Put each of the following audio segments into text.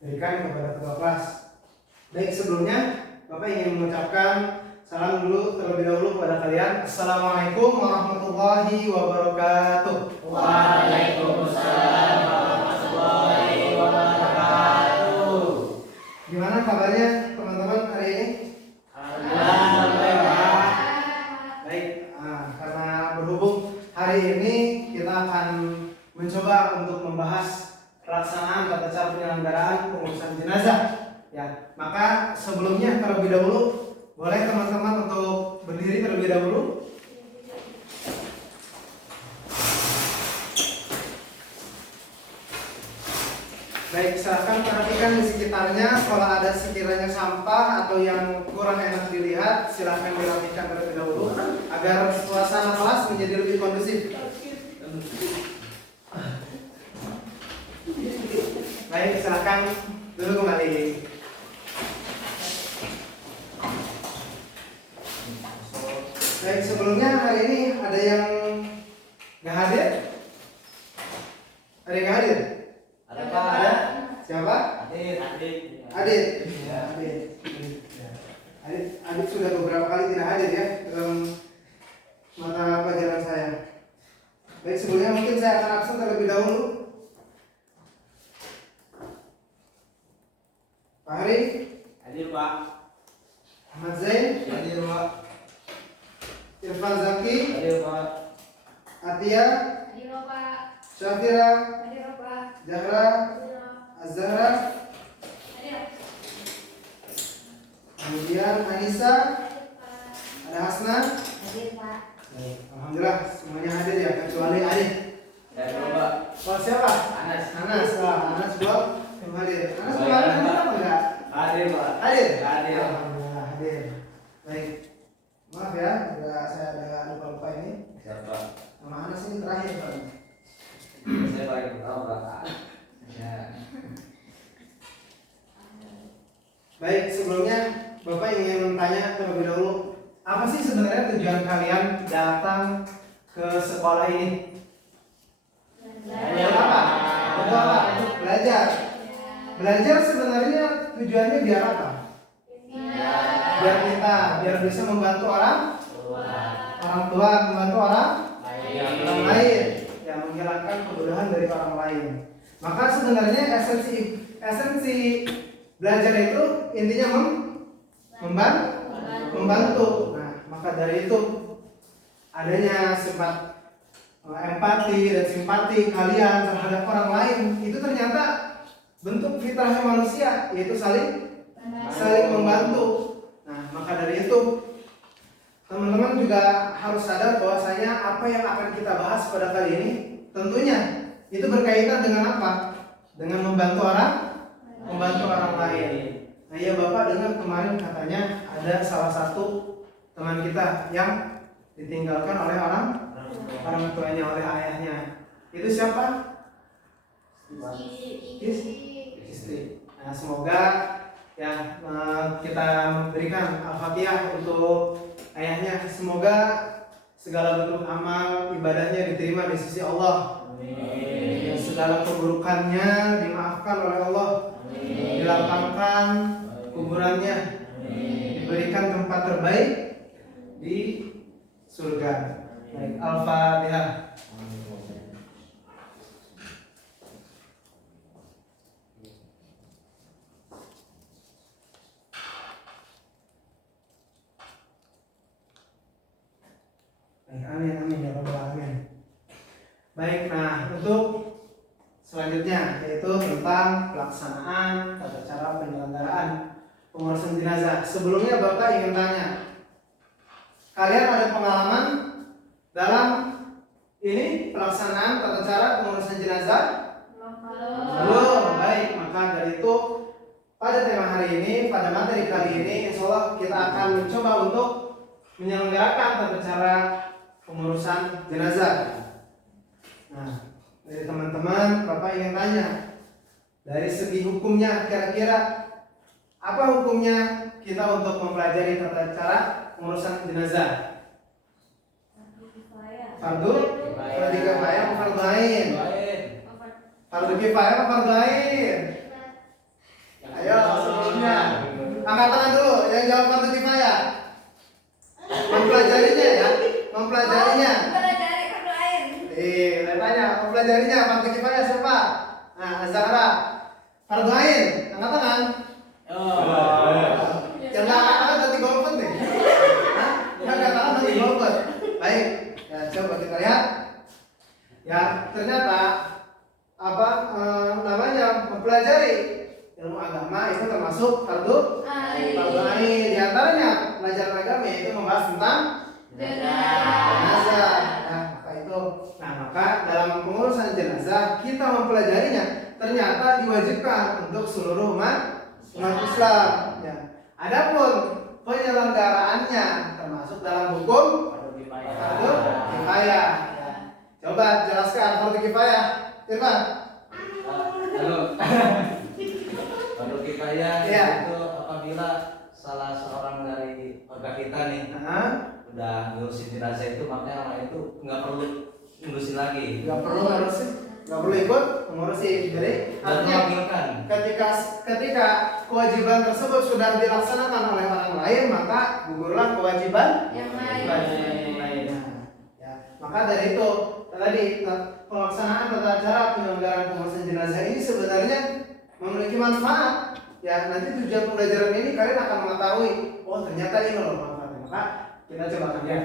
berikan kepada ketua kelas. Baik, sebelumnya Bapak ingin mengucapkan salam dulu terlebih dahulu kepada kalian. Assalamualaikum warahmatullahi wabarakatuh. Waalaikumsalam warahmatullahi wabarakatuh. Gimana kabarnya teman-teman hari ini? Alhamdulillah. Baik, karena berhubung hari ini kita akan mencoba untuk membahas pelaksanaan tata cara penyelenggaraan pengurusan jenazah. Ya, maka sebelumnya terlebih dahulu boleh teman-teman untuk berdiri terlebih dahulu. Baik, silahkan perhatikan di sekitarnya. Kalau ada sekiranya sampah atau yang kurang enak dilihat, silahkan dirapikan terlebih dahulu agar suasana kelas menjadi lebih kondusif. Baik, silahkan dulu kembali. Baik, sebelumnya hari ini ada yang nggak hadir? Ada yang nggak hadir? Ada Pak? Ada? Siapa? Adit. Adit. Ya, Adit. Ya. Adit sudah beberapa kali tidak hadir ya dalam mata pelajaran saya. Baik, sebelumnya mungkin saya akan absen terlebih dahulu. Pak Hari. Hadir Pak. Ahmad Zain. Hadir Pak. Irfan Zaki. Hadir Pak. Atia. Hadir Pak. Syafira. Hadir Pak. Zahra. Azhara. Hadir. Kemudian Anissa. Ada Hasna. Hadir Pak. Baik, alhamdulillah semuanya hadir ya kecuali Adit. Hadir Pak. Oh, siapa? Anas. Anas. Anas belum hadir. Anas kemarin hadir apa enggak? Hadir Pak. Hadir. Hadir. Alhamdulillah hadir. Baik. Maaf ya, saya agak lupa ini. Siapa? Nama Anas ini terakhir Pak. Saya paling tahu Pak. Ya. Baik, sebelumnya Bapak ingin tanya terlebih dahulu, apa sih sebenarnya tujuan kalian datang ke sekolah ini? Untuk apa? Untuk apa? Untuk belajar. Belajar sebenarnya tujuannya biar apa? Biar bisa membantu orang tua, membantu orang lain, ya, menghilangkan kebodohan dari orang lain. Maka sebenarnya esensi belajar itu intinya membantu. Nah, maka dari itu adanya sifat empati dan simpati kalian terhadap orang lain itu ternyata bentuk fitrahnya manusia, yaitu saling membantu. Nah, maka dari itu teman-teman juga harus sadar bahwasanya apa yang akan kita bahas pada kali ini tentunya itu berkaitan dengan apa? Dengan membantu orang lain. Nah, ya Bapak dengar kemarin katanya ada salah satu teman kita yang ditinggalkan oleh orang tuanya, oleh ayahnya. Itu siapa? Istri. Nah, semoga ya kita memberikan Al-Fatihah untuk ayahnya. Semoga segala bentuk amal ibadahnya diterima di sisi Allah. Amin. Segala keburukannya dimaafkan oleh Allah. Dilapangkan kuburannya. Diberikan tempat terbaik di surga. Baik, Al-Fatihah. Amin ya rabbal alamin. Baik, nah untuk selanjutnya yaitu tentang pelaksanaan tata cara penyelenggaraan pengurusan jenazah. Sebelumnya Bapak ingin tanya, kalian ada pengalaman dalam ini pelaksanaan tata cara pengurusan jenazah? Belum. Baik, maka dari itu pada tema hari ini, pada materi kali ini, insya Allah kita akan mencoba untuk menyelenggarakan tata cara pengurusan jenazah. Nah, dari teman-teman, Bapak ingin tanya, dari segi hukumnya kira-kira apa hukumnya kita untuk mempelajari tata cara pengurusan jenazah? Fardu kifayah atau fardu ain? Fardu kifayah atau fardu ain? lain, angkat tangan. Yang nggak angkat tangan nanti golput nih. Hah? Yang angkat tangan nanti golput. Baik, ya coba kita lihat. Ya ternyata apa namanya mempelajari ilmu agama itu termasuk fardu ain. Di antaranya pelajaran agama itu membahas tentang jenazah. Nah, maka dalam pengurusan jenazah kita mempelajarinya ternyata diwajibkan untuk seluruh umat Islam. Ya. Adapun penyelenggaraannya termasuk dalam hukum fardu kifayah. Ya. Coba jelaskan fardu kifayah, Irfan. Halo. Fardu kifayah Iya. itu apabila salah seorang dari warga kita nih udah ngurusin jenazah itu, maka yang lain itu nggak perlu ngurusin lagi. Nggak perlu ngurusin, nggak perlu ikut mengurusin. Jadi artinya mewakilkan. ketika kewajiban tersebut sudah dilaksanakan oleh orang lain, maka gugurlah kewajiban yang yang lain. Ya, maka dari itu tadi pelaksanaan tata cara penyelenggaraan pengurusan jenazah ini sebenarnya memiliki manfaat. Ya, nanti tujuan pembelajaran ini kalian akan mengetahui, oh ternyata ini loh manfaatnya. Maka kita coba akan lihat.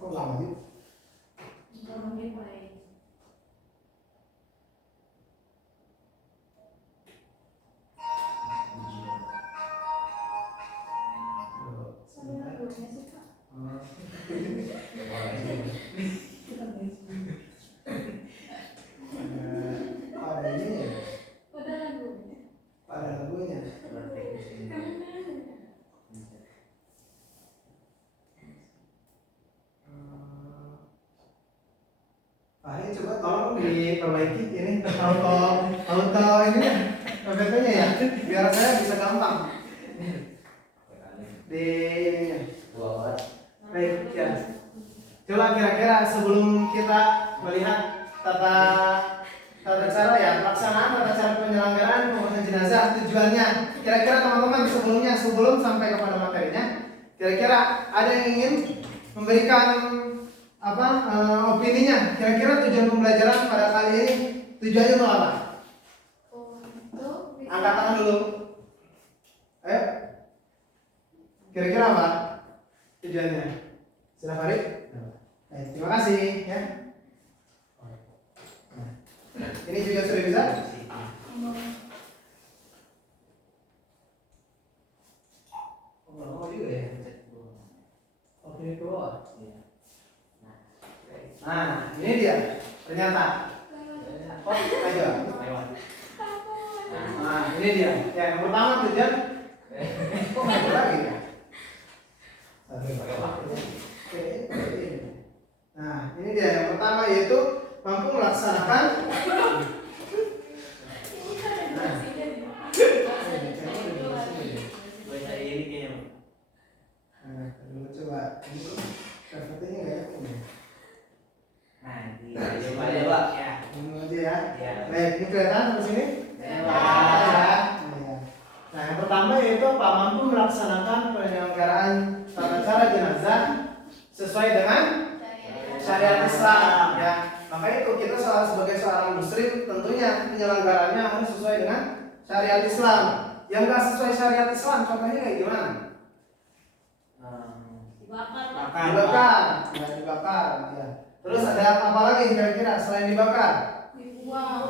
Kok lama sih? Pada ini ya? Pada lagunya. Pak ini coba tolong diperbaiki ini auto ini ya, PPT-nya ya, biar saya bisa gampang di ininya. Baik ya. Coba kira-kira sebelum kita melihat tata cara ya pelaksanaan tata cara penyelenggaraan pengurusan jenazah, tujuannya kira-kira teman-teman sebelum sampai kepada materinya, kira-kira ada yang ingin memberikan opininya, kira-kira tujuan pembelajaran pada kali ini tujuannya untuk apa? Angkat tangan dulu. Ayo. Kira-kira apa tujuannya? Sudah Farid? Baik, terima kasih ya. Ini juga sudah bisa? Oh juga ya. Oke, ke bawah. Nah, ini dia. Ternyata. Oh, ayo. Nah, ini dia. Ya, yang pertama tujuan. Kok nggak lagi ya? Nah, ini dia yang pertama yaitu mampu melaksanakan. Dulu coba. Ini nggak ya? Ini aja ya. Baik, ini kelihatan sampai sini? Ya. Nah, yang pertama yaitu Pak mampu melaksanakan penyelenggaraan tata cara jenazah sesuai dengan syariat Islam. Ya, maka itu kita sebagai seorang muslim tentunya penyelenggaranya harus sesuai dengan syariat Islam. Yang nggak sesuai syariat Islam, contohnya kayak gimana? Dibakar. Ya. Terus ada apa lagi kira-kira selain dibakar? Dibuang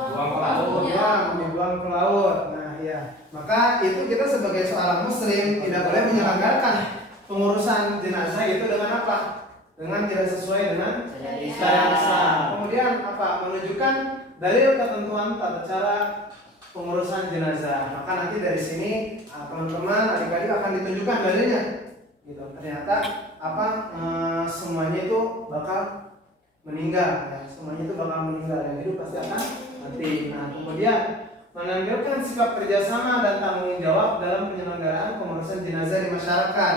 ke laut. Nah, ya. Maka itu kita sebagai seorang muslim tidak boleh menyelenggarakan pengurusan jenazah itu dengan apa? Dengan tidak sesuai dengan syariat Islam. Kemudian apa? Menunjukkan dalil ketentuan tata cara pengurusan jenazah. Maka nanti dari sini teman-teman adik-adik akan ditunjukkan dalilnya. Gitu. Ternyata semuanya itu bakal meninggal, ya. Semuanya itu bakal meninggal, yang hidup pasti akan mati. Nah, kemudian menampilkan sikap kerjasama dan tanggung jawab dalam penyelenggaraan pengurusan jenazah di masyarakat.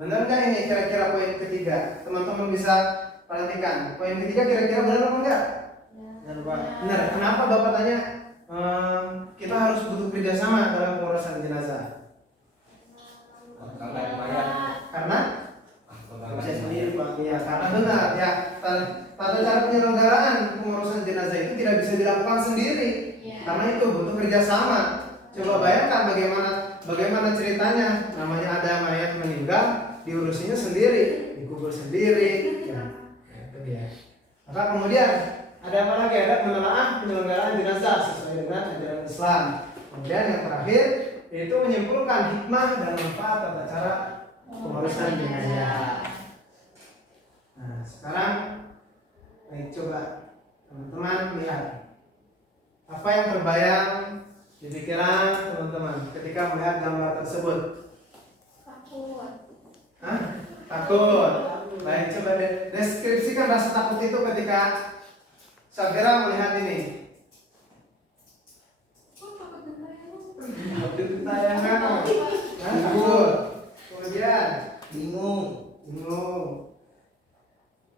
Benar nggak ini kira-kira poin ketiga? Teman-teman bisa perhatikan. Poin ketiga kira-kira benar apa enggak? Benar. Kenapa Bapak tanya kita harus butuh kerjasama dalam pengurusan jenazah? Karena bisa sendiri Pak. Ya, karena benar ya. Tata cara penyelenggaraan pengurusan jenazah itu tidak bisa dilakukan sendiri. Iya. Karena itu butuh kerjasama. Coba bayangkan bagaimana ceritanya. Namanya ada mayat meninggal, diurusinya sendiri, dikubur sendiri. Ya, nah, itu dia. Maka kemudian ada apa lagi? Ada penyelenggaraan jenazah sesuai dengan ajaran Islam. Kemudian yang terakhir yaitu menyimpulkan hikmah dan manfaat tata cara pengurusan jenazah. Nah, sekarang baik, coba teman-teman lihat apa yang terbayang di pikiran teman-teman ketika melihat gambar tersebut. Takut. Hah? Takut. Baik, coba deskripsikan rasa takut itu ketika Safira melihat ini. Takut ditayangan. Nah, takut. Kemudian Bingung.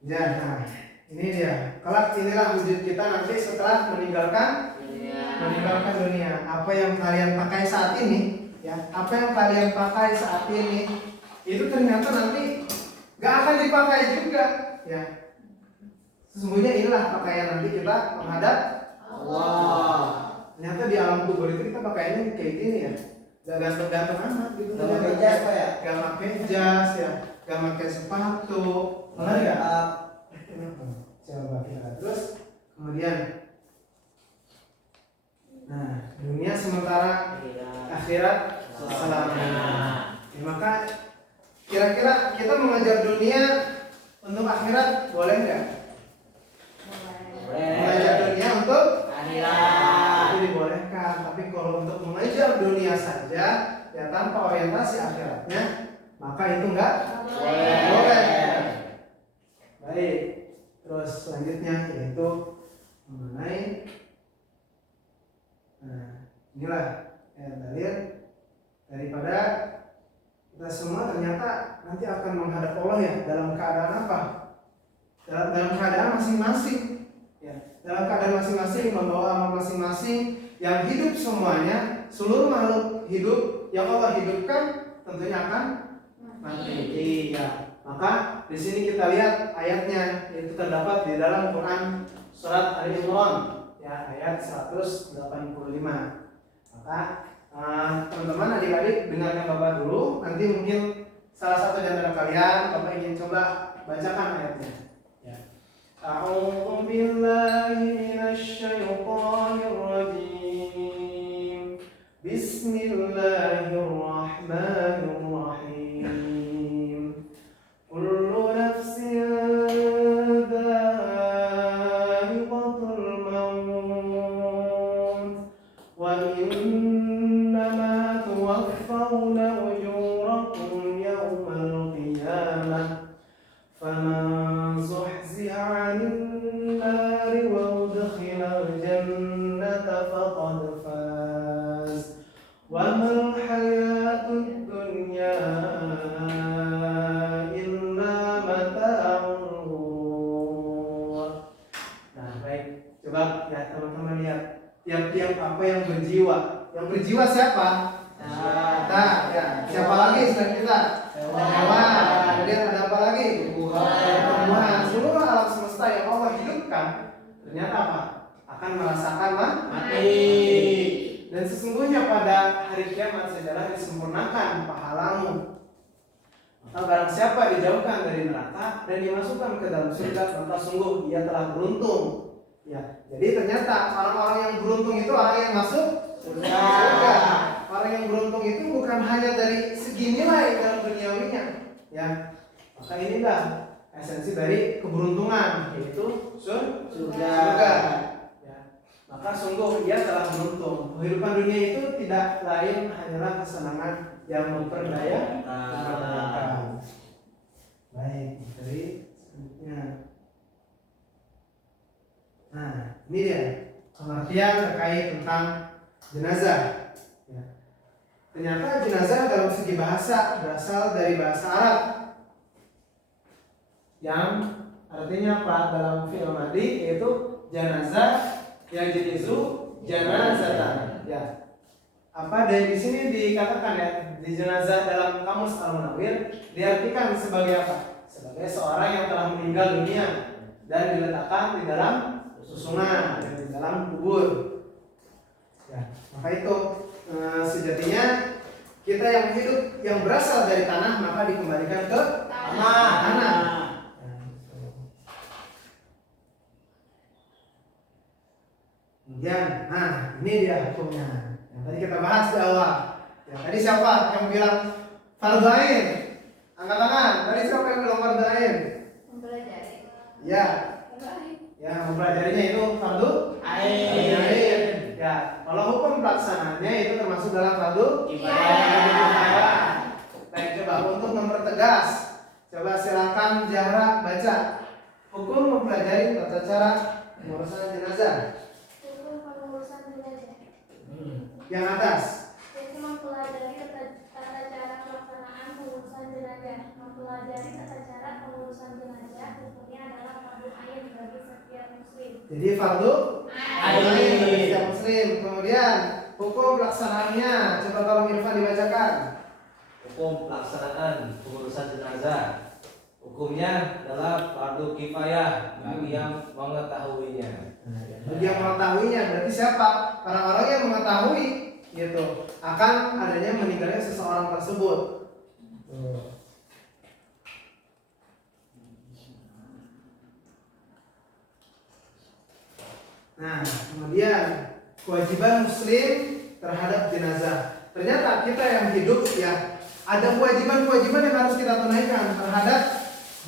Ya, nah, ini dia. Kelak inilah wujud kita nanti setelah meninggalkan dunia. Apa yang kalian pakai saat ini, ya, apa yang kalian pakai saat ini, itu ternyata nanti gak akan dipakai juga, ya. Sesungguhnya inilah pakaian nanti kita menghadap Allah. Ternyata di alam kubur itu kita pakaiannya kayak gini ya, gak gantung-gantung amat gitu. Gak pakai jas Pak ya? Gak pakai jas ya, gak pakai sepatu, benar gak? Coba kita terus kemudian. Nah, dunia sementara, akhirat selamanya. Ya, maka kira-kira kita mengajar dunia untuk akhirat boleh nggak? Mengajar dunia untuk akhirat itu dibolehkan. Tapi kalau untuk mengajar dunia saja ya tanpa orientasi akhiratnya, maka itu nggak boleh. Baik. Terus selanjutnya yaitu mengenai inilah dalil daripada kita semua ternyata nanti akan menghadap Allah ya dalam keadaan apa? Dalam keadaan masing-masing. Ya, dalam keadaan masing-masing membawa amal masing-masing yang hidup semuanya, seluruh makhluk hidup yang Allah hidupkan tentunya akan mati. Iya. Maka di sini kita lihat ayatnya yaitu terdapat di dalam Quran surat Ali Imran ya ayat 185. Maka teman-teman adik-adik dengarkan Bapak dulu, nanti mungkin salah satu di antara kalian Bapak ingin coba bacakan ayatnya. Ya. A'udzu billahi minasy syaithanir rajim. Bismillahirrahmanirrahim. Kullu nafsin dha'iqatul maut wa innama tuwaffawna ujurakum yawmal qiyamah faman zuhziha 'anil nari wa udkhilal jannata faqad faz wa mal hayatud dunya Coba ya teman-teman lihat tiap-tiap apa yang berjiwa. Yang berjiwa siapa? Kita. Ya. Siapa lagi selain kita? Hewan. Kemudian ada apa lagi? Tumbuhan. Seluruh alam semesta yang Allah hidupkan ternyata apa? Akan merasakan mati. Dan sesungguhnya pada hari kiamat sajalah disempurnakan pahalamu. Maka barang siapa dijauhkan dari neraka dan dimasukkan ke dalam surga, maka sungguh dia telah beruntung. Ya, jadi ternyata orang-orang yang beruntung itu orang yang masuk surga. Orang yang beruntung itu bukan hanya dari segi nilai dalam duniawinya, ya. Maka inilah esensi dari keberuntungan, yaitu surga. Ya. Maka sungguh dia telah beruntung. Kehidupan dunia itu tidak lain hanyalah kesenangan yang memperdaya. Baik, dari selanjutnya. Nah, ini dia pengertian terkait tentang jenazah. Ya. Ternyata jenazah dalam segi bahasa berasal dari bahasa Arab yang artinya apa? Dalam fi'il madhi yaitu janazah yang jenizu janazatan. Ya. Apa dari di sini dikatakan ya di jenazah dalam kamus Al-Munawwir diartikan sebagai apa? Sebagai seorang yang telah meninggal dunia dan diletakkan di dalam susungan di dalam dalam kubur. Ya, maka itu sejatinya kita yang hidup yang berasal dari tanah maka dikembalikan ke tanah. Kemudian, nah ini dia hukumnya. Yang tadi kita bahas di awal. Ya, tadi siapa yang bilang fardu ain? Angkat tangan. Tadi siapa yang bilang fardu ain? Mempelajari. Ya, Baik. ya mempelajarinya itu fardu ain. Ya, kalau hukum pelaksanaannya itu termasuk dalam fardu kifayah. Baik, coba untuk mempertegas, coba silakan Zahra baca hukum mempelajari tata cara pengurusan jenazah. Hukum pengurusan jenazah. Yang atas. Yaitu mempelajari tata cara pelaksanaan pengurusan jenazah. Mempelajari tata cara pengurusan jenazah hukumnya adalah fardu ain bagi setiap muslim. Jadi fardu Ain. bagi setiap muslim. Kemudian hukum pelaksanaannya, coba tolong Irfan dibacakan. Hukum pelaksanaan pengurusan jenazah hukumnya adalah fardu kifayah bagi yang mengetahuinya. Bagi yang mengetahuinya berarti siapa? Orang-orang yang mengetahui gitu akan adanya meninggalnya seseorang tersebut. Nah, kemudian kewajiban muslim terhadap jenazah. Ternyata kita yang hidup ya ada kewajiban-kewajiban yang harus kita tunaikan terhadap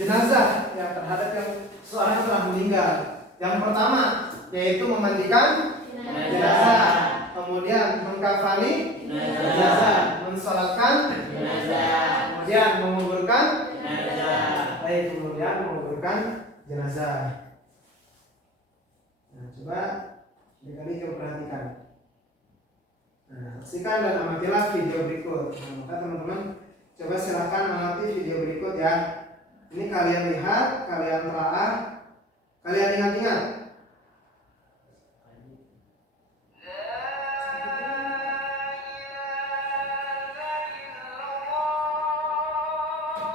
jenazah ya, terhadap yang seorang yang telah meninggal. Yang pertama yaitu memandikan jenazah, kemudian mengkafani jenazah, mensolatkan jenazah, kemudian menguburkan jenazah. Baik, kemudian menguburkan jenazah. Nah, coba sekali coba perhatikan. Nah, saksikan dan amatilah video berikut. Nah, maka teman-teman coba silakan amati video berikut ya. Ini kalian lihat, kalian telaah, kalian ingat-ingat.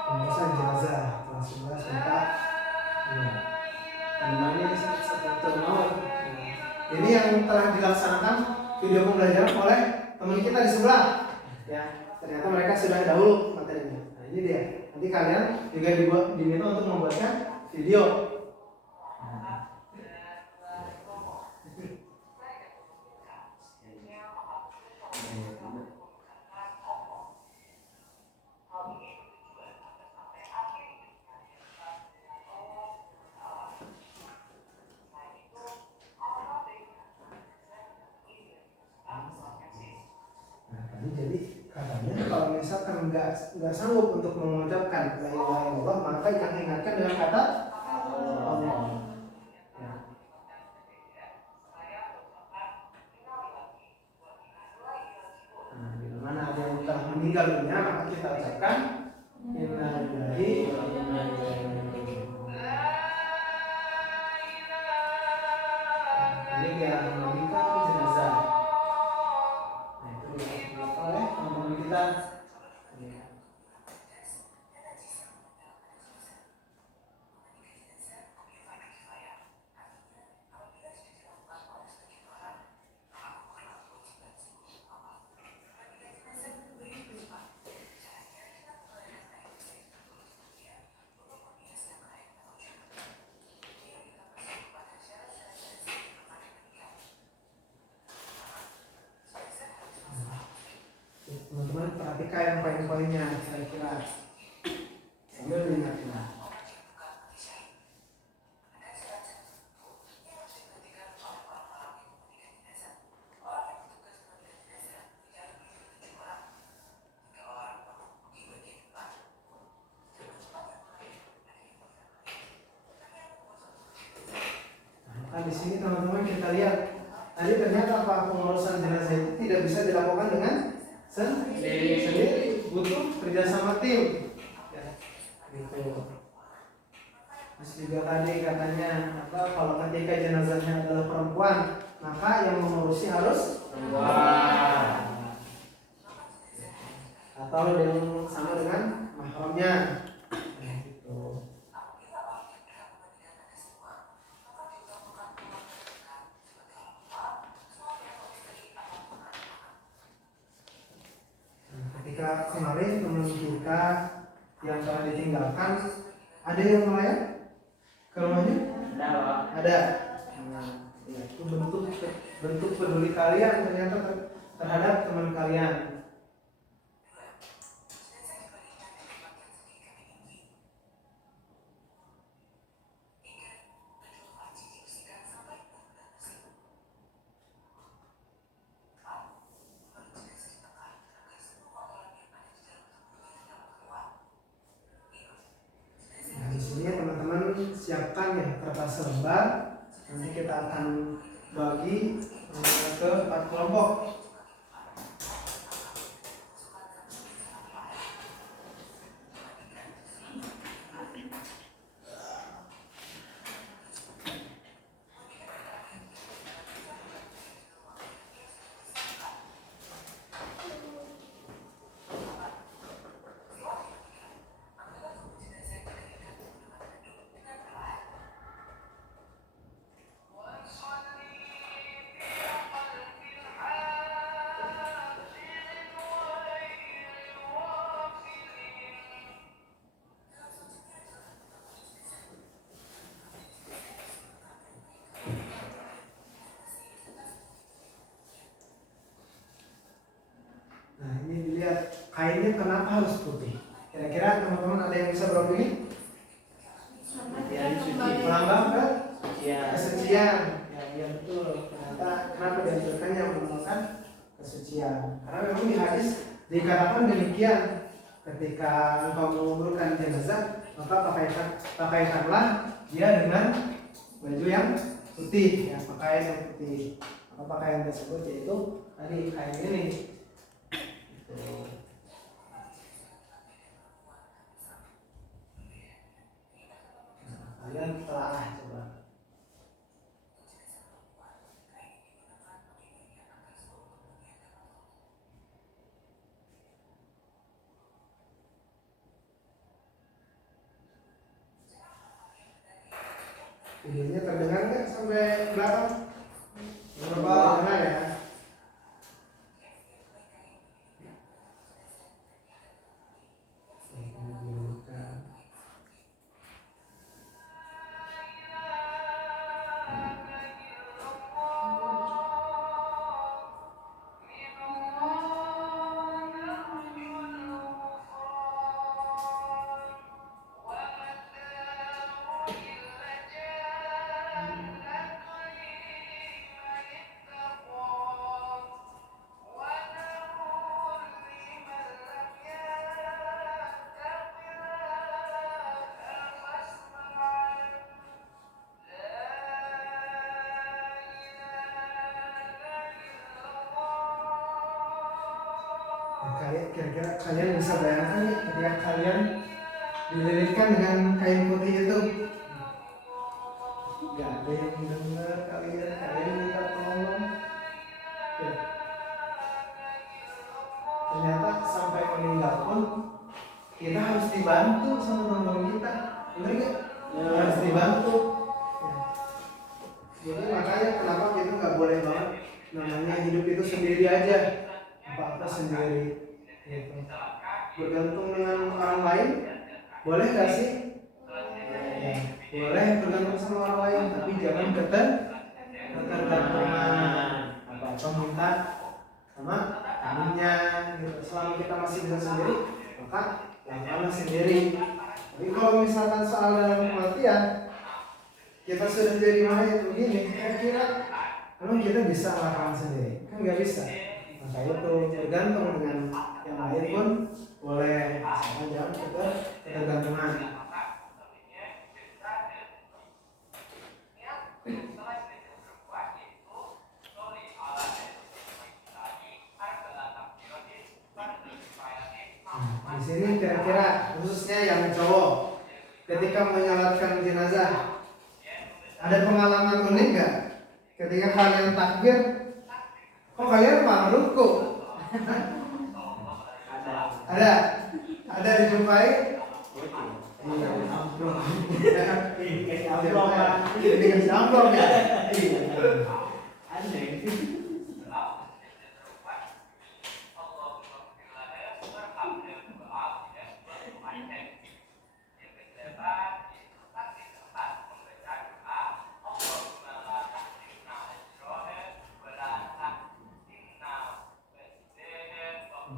Pengurusan jenazah kelas 11 maka ini satu mau. Ini yang telah dilaksanakan video pembelajaran oleh teman kita di sebelah. Ya, ternyata mereka sudah dahulu materinya. Nah, ini dia. Nanti kalian juga diminta untuk membuatkan video. Jadi katanya kalau misalkan nggak sanggup untuk mengucapkan la ilaha illallah maka yang ingatkan dengan kata Allah. Ya. Nah, bila mana ada yang telah meninggal dunia maka kita ucapkan inna lillahi wa inna ilaihi raji'un. Ini dia memandikan jenazah. Nah, itu dilakukan oleh teman-teman kita. Ya. Teman-teman perhatikan poin-poinnya saya kira sambil diingat-ingat. Nah, di sini teman-teman kita lihat tadi ternyata apa pengurusan jenazah itu tidak bisa dilakukan dengan sendiri, butuh kerjasama tim. Ya, gitu. Terus juga tadi katanya kalau ketika jenazahnya adalah perempuan maka yang mengurusi harus perempuan atau yang sama dengan mahramnya. Gitu. ketika kemarin teman kita yang telah ditinggalkan, ada yang melayang ke rumahnya? Ada. Nah, ya, itu bentuk peduli kalian ternyata terhadap teman kalian. Nah, di sini teman-teman siapkan ya kertas lembar. Nanti kita akan bagi ke 4 kelompok. Nah, ini dilihat kainnya kenapa harus putih. Kira-kira teman-teman ada yang bisa beropini? Melambang ke kesucian. Ya, iya betul. Ternyata kenapa dianjurkannya menggunakan kesucian? Karena memang di hadis dikatakan demikian. Ketika engkau menguburkan jenazah, maka pakaikanlah dia dengan baju yang putih, ya, pakaian yang putih. Maka pakaian tersebut yaitu tadi kain ini. Kalian telah coba. Videonya terdengar nggak sampai belakang? Berapa dengar ya? Kira-kira kalian bisa bayangkan ya ketika kalian dililitkan dengan kain putih itu, gak ada yang mendengar kalian minta tolong ya. Ternyata sampai meninggal pun kita harus dibantu sama teman-teman kita, bener gak? Harus dibantu ya. Jadi makanya kenapa kita gak boleh banget namanya hidup itu sendiri aja, apa-apa sendiri gitu. Bergantung dengan orang lain boleh gak sih? Ya, boleh bergantung sama orang lain, tapi jangan ketergantungan. Apa-apa minta sama temannya gitu. Selama kita masih bisa sendiri, maka lakukanlah sendiri. Tapi kalau misalkan soal dalam kematian, kita sudah jadi mayat begini, kira-kira emang kita bisa lakukan sendiri? Kan nggak bisa. Maka itu bergantung dengan yang lain pun boleh, misalkan jangan ketergantungan. Di sini kira-kira khususnya yang cowok ketika menyolatkan jenazah, ada pengalaman unik nggak? Ketika kalian takbir, kok kalian malah ruku? Ada dijumpai? Dikasih amplop ya?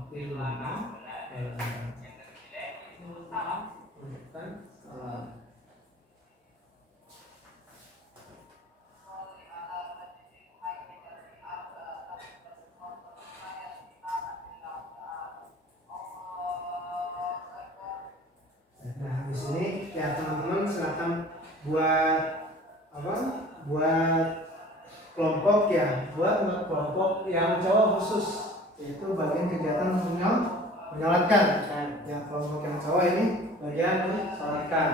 Bukan. Nah, di sini ya teman-teman silakan buat apa? Buat kelompok ya, buat kelompok yang cowok khusus, yaitu bagian kegiatan menyolatkan. Nah, yang kelompok yang cowok ini bagian menyolatkan.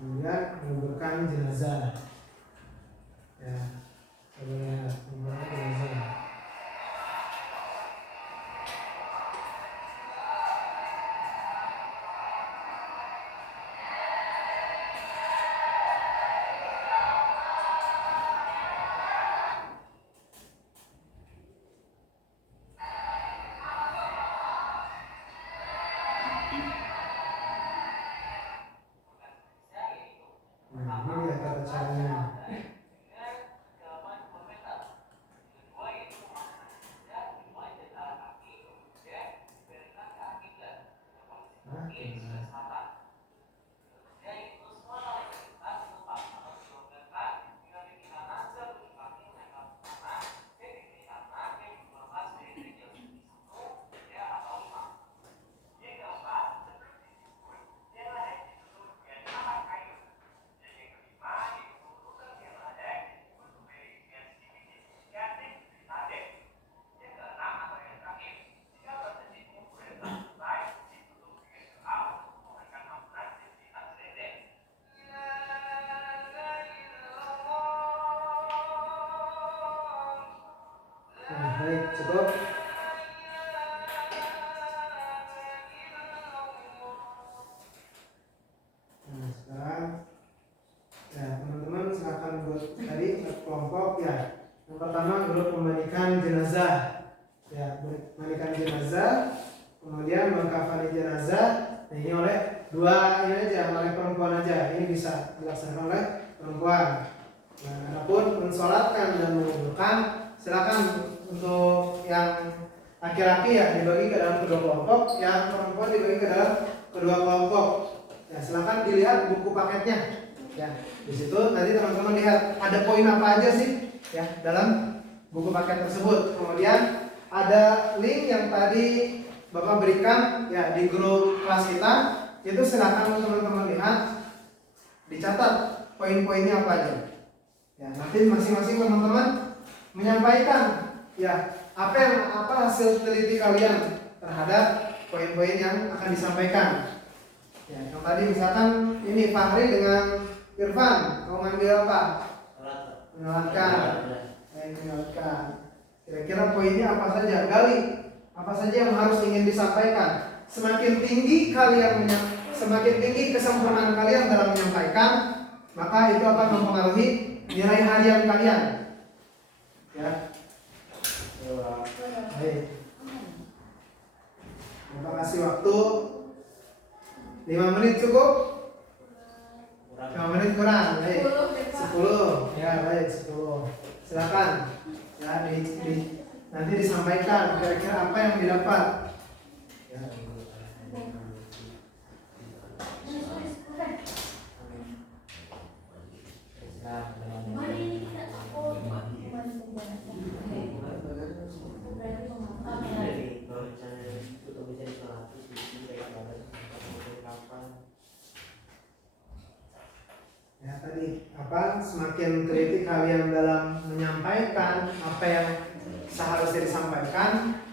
Kemudian menguburkan jenazah. Ya, kemudian menguburkan jenazah. Nah, ini dia tata caranya. Nah, baik, cukup. Nah, sekarang ya teman-teman silakan buat tadi kelompok ya. Yang pertama grup memandikan jenazah. Ya, memandikan jenazah, kemudian mengkafani jenazah. Nah, ini oleh dua ini aja, oleh perempuan aja. Ini bisa dilaksanakan oleh perempuan. Nah, adapun mensolatkan dan menguburkan, silakan untuk yang laki-laki ya dibagi ke dalam kedua kelompok, yang perempuan dibagi ke dalam kedua kelompok. Ya, silakan dilihat buku paketnya. Ya, di situ nanti teman-teman lihat ada poin apa aja sih ya dalam buku paket tersebut. Kemudian ada link yang tadi Bapak berikan ya di grup kelas kita. Itu silakan teman-teman lihat, dicatat poin-poinnya apa aja. Ya, nanti masing-masing teman-teman menyampaikan ya apa hasil teliti kalian terhadap poin-poin yang akan disampaikan. Ya, yang tadi misalkan ini Fahri dengan Irfan mau ngambil apa? Menyolatkan. Menyolatkan. Kira-kira poinnya apa saja? Gali apa saja yang harus ingin disampaikan. Semakin tinggi semakin tinggi kesempurnaan kalian dalam menyampaikan, maka itu akan mempengaruhi nilai harian kalian. Ya. Baik. Kita kasih waktu 5 menit cukup? 5 menit kurang. Baik. 10. Ya, baik 10. Silakan. Ya, nanti disampaikan kira-kira apa yang didapat. Ya. Ya tadi semakin teliti kalian dalam menyampaikan apa yang seharusnya disampaikan,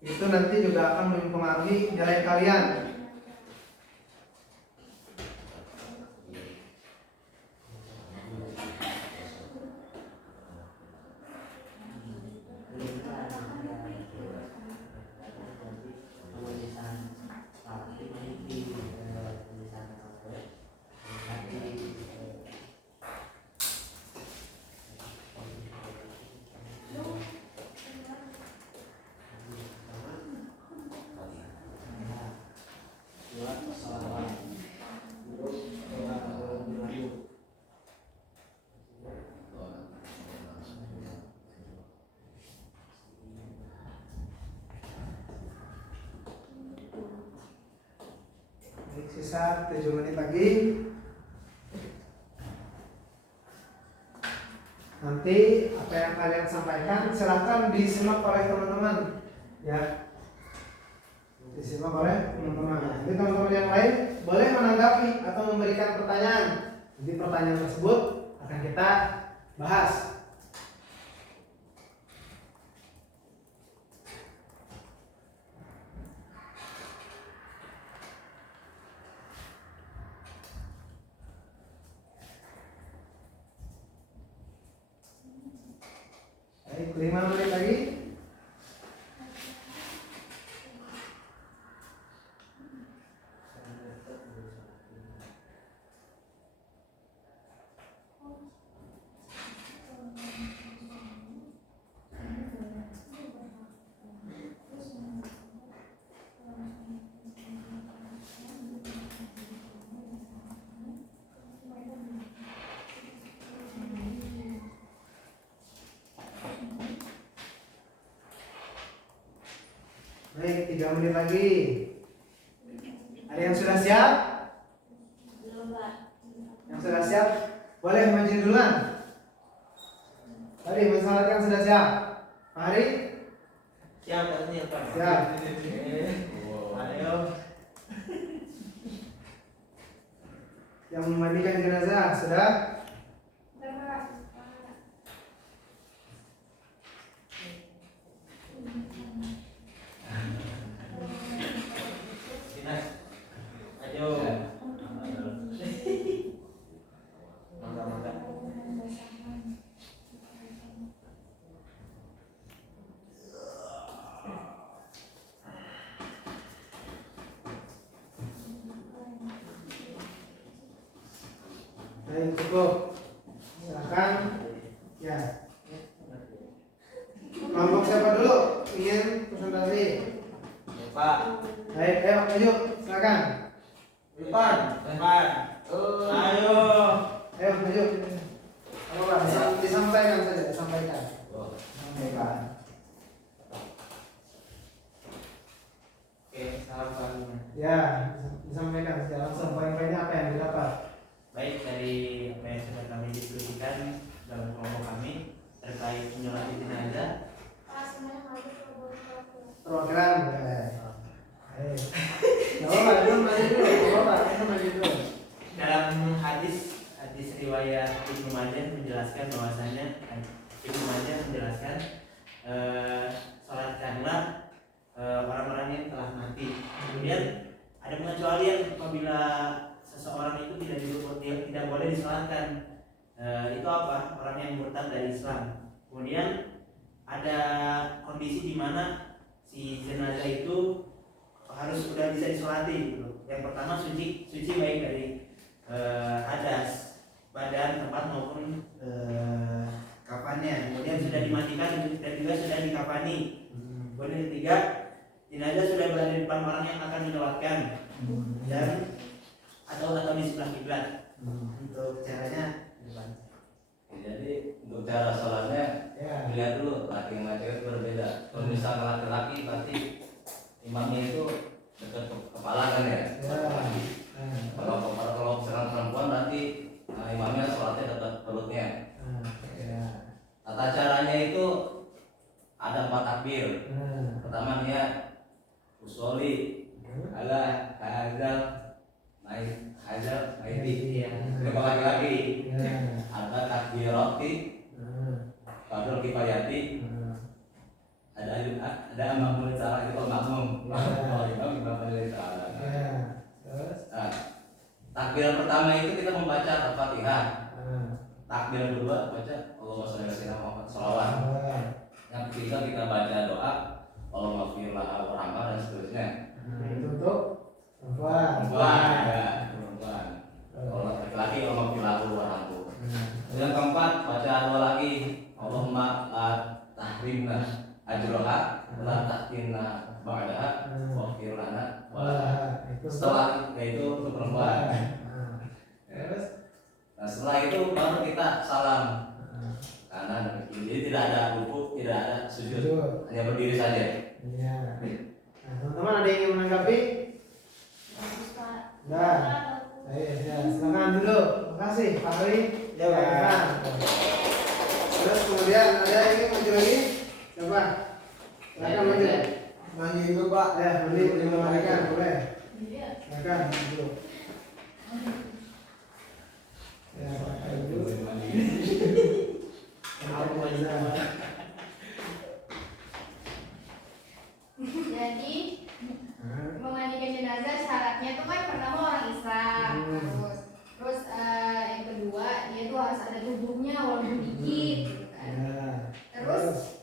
itu nanti juga akan mempengaruhi nilai kalian. tersisa 7 menit lagi. Nanti apa yang kalian sampaikan silahkan disimak oleh teman-teman, ya. Disimak oleh teman-teman. Jadi teman-teman yang lain boleh menanggapi atau memberikan pertanyaan. Jadi pertanyaan tersebut akan kita bahas. Baik, 5 menit lagi. Baik, 3 menit lagi. Ada yang sudah siap? Belum, Pak. Yang sudah siap, boleh maju duluan. Tadi mensalatkan sudah siap. Mari. Siap katanya Pak. Siap. Ayo. Yang memandikan jenazah sudah? Dinas. Ayo. Mangga-mangga. Baik, cukup. Silakan. Ya. Kelompok siapa dulu ingin presentasi? Ya, Pak. Baik, ayo maju. Silakan. Depan. Depan. Ayo. Ayo maju. Apa Pak? Disampaikan saja, disampaikan. Sampaikan. Oke, salam. Ya, disampaikan secara langsung poin-poinnya apa yang didapat. Baik, dari apa yang sudah kami diskusikan dalam kelompok kami terkait menyolati jenazah. Pak, semuanya maju ke bawah. Program boleh. Baik. Gak apa-apa, itu maju dulu. Gak apa-apa, itu maju dulu. Dalam hadis riwayat Ibnu Majah menjelaskan bahwasanya Ibnu Majah menjelaskan salatkanlah orang-orang yang telah mati. Kemudian ada pengecualian apabila seseorang itu tidak boleh disolatkan. Itu apa? Orang yang murtad dari Islam. Kemudian ada kondisi di mana si jenazah itu harus sudah bisa disolati. Yang pertama suci baik dari hadas, badan, tempat maupun kafannya. Kemudian sudah dimatikan dan juga sudah dikafani. Kemudian yang ketiga, jenazah sudah berada di depan orang yang akan menyolatkan dan atau di sebelah kiblat. Untuk caranya di depan. Jadi untuk cara sholatnya Ya. lihat dulu laki sama cewek berbeda. Kalau misalnya laki-laki pasti imamnya itu dekat kepala kan ya. Kalau misalkan perempuan berarti imamnya sholatnya dekat perutnya. Tata caranya itu ada 4 takbir. Pertama niat usolli ala hazal maiti. Itu kalau laki-laki ada takbirati, fardhu kifayati, ada makmum salah itu kalau makmum. Kalau imam dari salah. Nah, takbir pertama itu kita membaca Al-Fatihah. Takbir kedua baca Allahumma sholli ala sayyidina Muhammad sholawat. Yang ketiga kita baca doa Allahumma ighfir laha warhamha dan seterusnya. Itu untuk perempuan. Perempuan. Kalau laki-laki Allahumma ighfir lahu warhamhu. Yang keempat baca doa lagi Allahumma la tahrimna ajroha la tahtimna ba'daha waghfir lana setelah itu untuk perempuan. Terus Nah setelah itu baru kita salam kanan dan kiri. Jadi tidak ada ruku, tidak ada sujud, hanya berdiri saja. Iya. Nah, teman-teman ada yang ingin menanggapi? Bagus, Pak. Nah, Baik, ya, silakan duduk. Terima kasih, Pak Ari. Ya, Pak. Silakan. Terus kemudian ada yang maju lagi? Siapa? Silakan maju. Mandi itu Pak. Ya, mandi memandikan boleh. Silakan maju. Ya, Pak Ari dulu. Aku mau Jadi memandikan jenazah syaratnya itu kan pertama orang Islam, terus yang kedua dia tuh harus ada tubuhnya walaupun dikit, gitu kan. Ya. Terus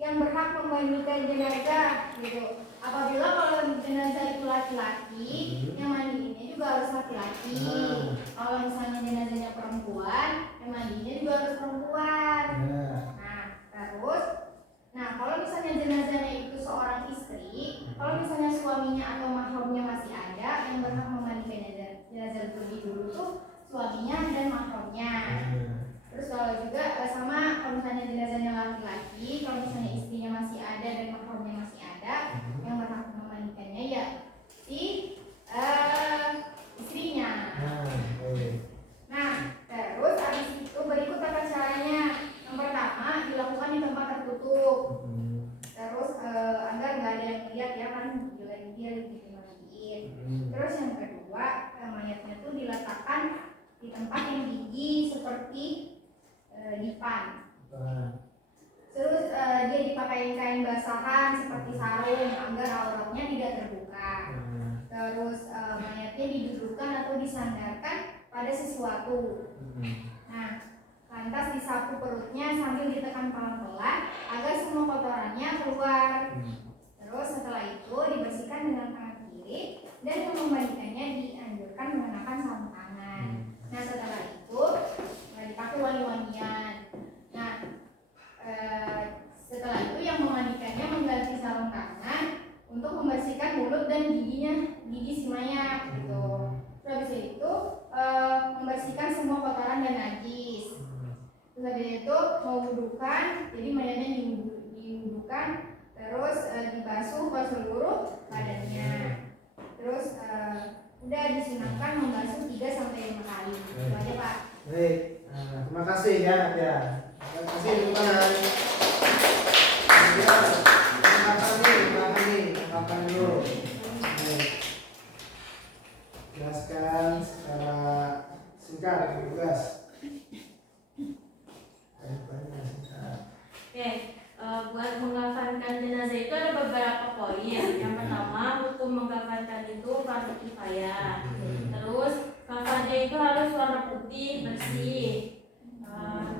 yang berhak memandikan jenazah gitu. Apabila kalau jenazah itu laki-laki, yang mandiinnya juga harus laki-laki. Kalau misalnya jenazahnya perempuan, yang mandiinnya juga harus perempuan. Ya. Nah, kalau misalnya jenazahnya itu seorang istri, kalau misalnya suaminya atau mahramnya masih ada, yang berhak memandikan jenazah terlebih dulu tuh suaminya dan mahramnya. Terus kalau juga sama kalau misalnya jenazahnya laki-laki, kalau misalnya istrinya masih ada dan mahramnya masih ada, yang berhak memandikannya ya si istrinya. Nah, terus habis itu berikut tata caranya. Yang pertama dilakukan di tempat tertutup. Terus agar nggak ada yang lihat ya kan gila-gila gitu matiin. Terus yang kedua mayatnya tuh diletakkan di tempat yang tinggi seperti dipan. Terus dia dipakai kain basahan seperti sarung agar auratnya tidak terbuka. Terus mayatnya didudukkan atau disandarkan pada sesuatu. Nah, lantas disapu perutnya sambil ditekan pelan-pelan agar semua kotorannya keluar. Terus setelah itu dibersihkan dengan tangan kiri dan yang memandikannya dianjurkan mengenakan sarung tangan. Nah, setelah itu dipakai wangi-wangian. Nah, setelah itu yang memandikannya mengganti sarung tangan untuk membersihkan mulut dan gigi si mayat gitu. Terus habis itu membersihkan semua kotoran dan najis. Terus habis itu mewudukan, jadi mayatnya diwudukan, terus dibasuh ke seluruh badannya. Terus udah disunahkan membasuh 3-5 kali. Itu aja Pak. Baik, terima kasih ya. Terima kasih teman-teman. Kapan dulu. Jelaskan secara singkat tugas. Oke, buat mengkafankan jenazah itu ada beberapa poin. Yang pertama, hukum mengkafankan itu fardu kifayah. Terus kafannya itu harus warna putih bersih.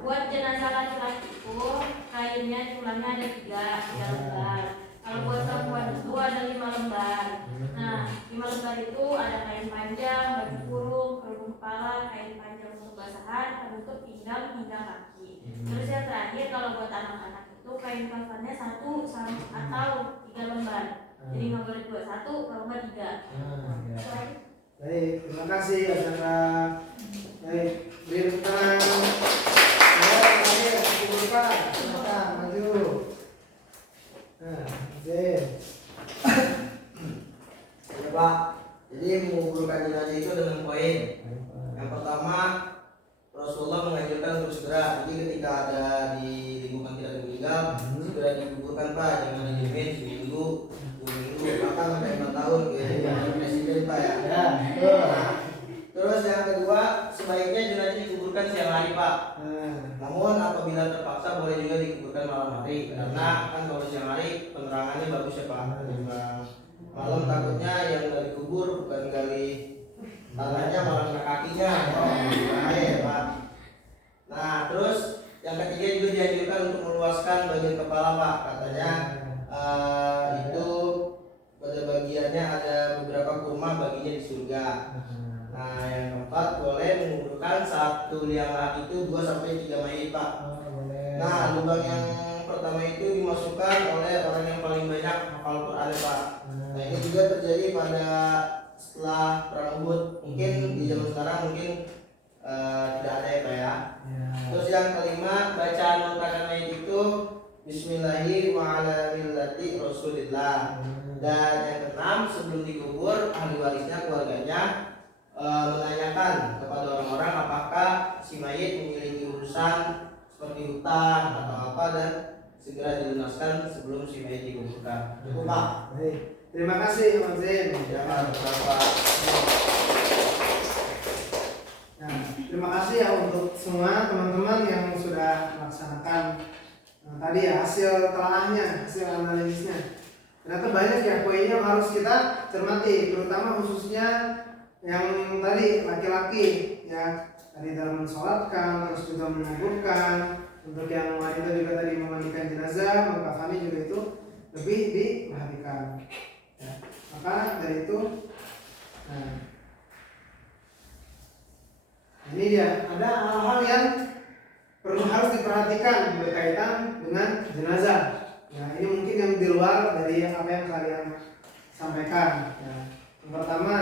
Buat jenazah laki-laki itu kainnya jumlahnya ada 3 lembar. Kalau buat perempuan itu ada 5 lembar. Nah, 5 lembar itu ada kain panjang, baju kurung, kerudung kepala, kain panjang untuk basahan, penutup pinggang hingga kaki. Terus yang terakhir kalau buat anak-anak itu kain kafannya 1 atau 3 lembar. Jadi nggak boleh 2, 1 kalau nggak 3. Baik, terima kasih acara. Baik, beri tepuk tangan. Ya, terakhir kumpulkan. Silakan maju. Nah, Ya Pak. Jadi mengumpulkan jenazah itu dengan poin. Yang pertama, Rasulullah menganjurkan untuk segera. Jadi ketika ada di lingkungan tidak meninggal, segera dikuburkan Pak, jangan dijamin seminggu, 2 minggu, bahkan sampai 4 tahun gitu. Presiden Pak ya. Ya, betul. Terus yang kedua, sebaiknya jenazah dikuburkan siang hari Pak. Namun apabila terpaksa boleh juga dikuburkan malam hari, karena kan kalau siang hari penerangannya bagus ya Pak. Malam takutnya yang dari kubur bukan gali tanahnya malah kena kakinya. Bahaya ya Pak. Nah terus yang ketiga juga dianjurkan untuk meluaskan bagian kepala Pak. Katanya itu pada bagiannya ada beberapa kurma baginya di surga. Nah yang keempat boleh mengumpulkan 1 liang lahat itu 2-3 mayit Pak. Nah lubang yang pertama itu dimasukkan oleh orang yang paling banyak hafal Quran Pak. Nah ini juga terjadi pada setelah perang Uhud. Mungkin di zaman sekarang mungkin tidak ada ya Pak ya. Terus yang kelima, bacaan mengatakan mayit itu Bismillahirrahmanirrahim Rasulillah. Dan yang keenam, sebelum dikubur ahli warisnya keluarganya menanyakan kepada orang-orang apakah si mayit memiliki urusan seperti hutang atau apa dan segera dilunaskan sebelum si mayit dikuburkan. Cukup Pak. Baik. Terima kasih Mas Zain. Jangan berapa. Nah, terima kasih ya untuk semua teman-teman yang sudah melaksanakan tadi ya hasil telaahnya, hasil analisisnya. Ternyata banyak ya poin yang harus kita cermati, terutama khususnya yang tadi laki-laki ya, tadi dalam mensolatkan, terus juga menguburkan. Untuk yang wanita juga tadi memandikan jenazah, mengkafani juga itu lebih diperhatikan. Ya. Maka dari itu, nah, ini dia ada hal-hal yang perlu harus diperhatikan berkaitan dengan jenazah. Ya, ini mungkin yang di luar dari apa yang kalian sampaikan. Ya. Yang pertama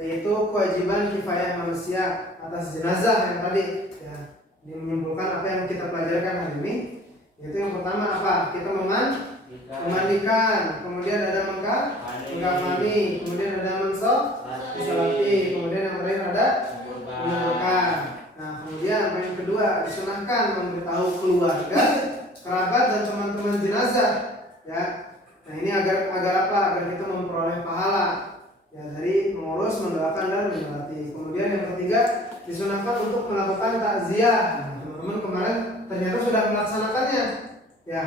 yaitu kewajiban kifayah manusia atas jenazah yang tadi. Ya, ini menyimpulkan apa yang kita pelajarkan hari ini. Yaitu yang pertama apa? Kita memandikan, kemudian ada mengkafani, kemudian ada mensolati, kemudian yang terakhir ada menguburkan. Nah, kemudian yang kedua disunahkan memberitahu keluarga, kerabat dan teman-teman jenazah. Ya, nah ini agar apa? Agar kita memperoleh pahala ya dari mengurus, mendoakan dan menyolati. Kemudian yang ketiga disunahkan untuk melakukan takziah. Nah, teman-teman kemarin ternyata sudah melaksanakannya ya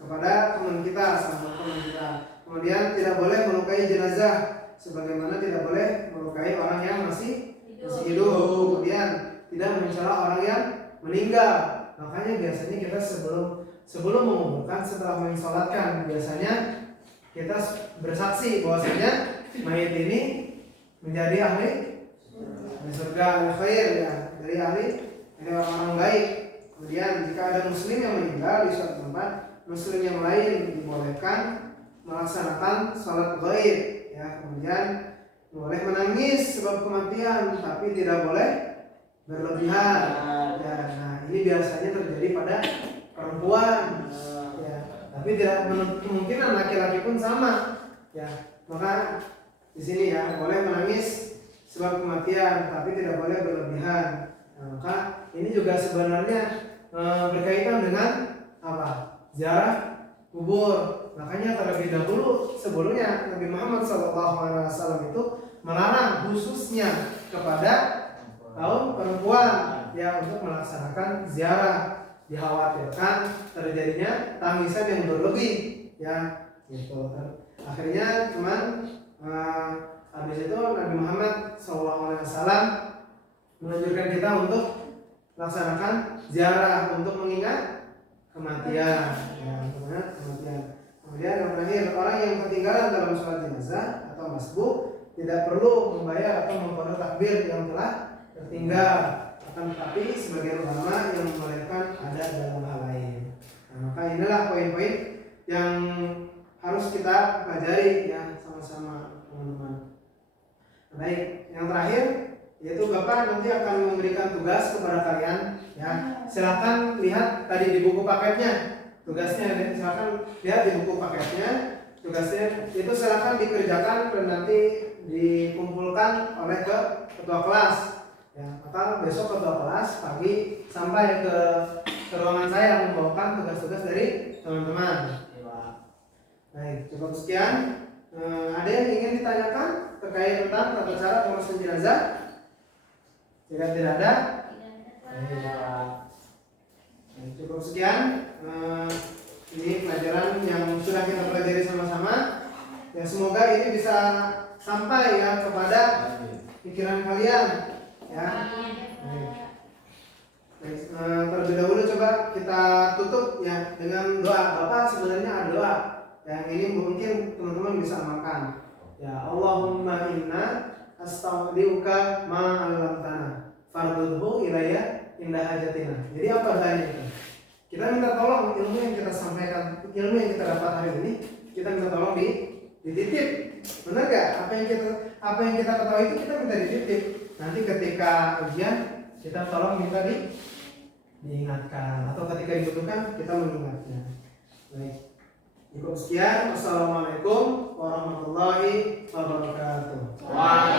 kepada teman kita, sahabat teman kita. Kemudian tidak boleh melukai jenazah, sebagaimana tidak boleh melukai orang yang masih hidup. Kemudian tidak mencela orang yang meninggal. Makanya biasanya kita sebelum menguburkan, setelah mensolatkan, biasanya kita bersaksi bahwasanya mayit ini menjadi ahli surga, ahli khair ya, dari orang-orang baik. Kemudian jika ada muslim yang meninggal di suatu tempat, muslim yang lain dibolehkan melaksanakan sholat ghaib ya. Kemudian boleh menangis sebab kematian, tapi tidak boleh berlebihan ya. Nah, ini biasanya terjadi pada perempuan ya, tapi tidak menutup kemungkinan laki-laki pun sama ya. Maka di sini ya boleh menangis sebab kematian, tapi tidak boleh berlebihan. Nah, maka ini juga sebenarnya berkaitan dengan apa? Ziarah kubur. Makanya terlebih dahulu sebelumnya Nabi Muhammad SAW itu melarang khususnya kepada kaum perempuan ya untuk melaksanakan ziarah. Dikhawatirkan terjadinya tangisan yang berlebih ya gitu. Akhirnya cuman habis itu Nabi Muhammad SAW menganjurkan kita untuk melaksanakan ziarah untuk mengingat kematian ya, kematian. Kemudian yang terakhir, orang yang ketinggalan dalam sholat jenazah atau masbuk tidak perlu membayar atau memperoleh takbir yang telah tertinggal. Akan tetapi sebagian ulama yang membolehkan ada dalam hal lain. Nah, maka inilah poin-poin yang harus kita pelajari ya sama-sama teman-teman. Baik, yang terakhir yaitu Bapak nanti akan memberikan tugas kepada kalian ya. Silakan lihat tadi di buku paketnya. Tugasnya silakan lihat di buku paketnya. Tugasnya itu silakan dikerjakan dan nanti dikumpulkan oleh ketua kelas. Ya, maka besok ketua kelas pagi sampai ke ruangan saya membawakan tugas-tugas dari teman-teman. Baik, cukup sekian. Ada yang ingin ditanyakan terkait tentang tata cara pemakaman jenazah? Jika tidak ada, cukup sekian. Ini pelajaran yang sudah kita pelajari sama-sama. Ya, semoga ini bisa sampai ya kepada pikiran kalian. Ya. Baik, terlebih dahulu coba kita tutup ya dengan doa. Bapak sebenarnya ada doa yang ini mungkin teman-teman bisa amalkan. Ya, Allahumma inna astaghfiruka ma 'allamtana fardudhu ilayya inda hajatina. Jadi apa doanya itu? Kita minta tolong ilmu yang kita sampaikan, ilmu yang kita dapat hari ini, kita minta tolong dititip. Benar gak? Apa yang kita ketahui itu kita minta dititip. Nanti ketika ujian kita tolong minta diingatkan, atau ketika dibutuhkan kita mengingatnya. Baik. Cukup sekian. Wassalamualaikum warahmatullahi wabarakatuh. Waalaikumsalam.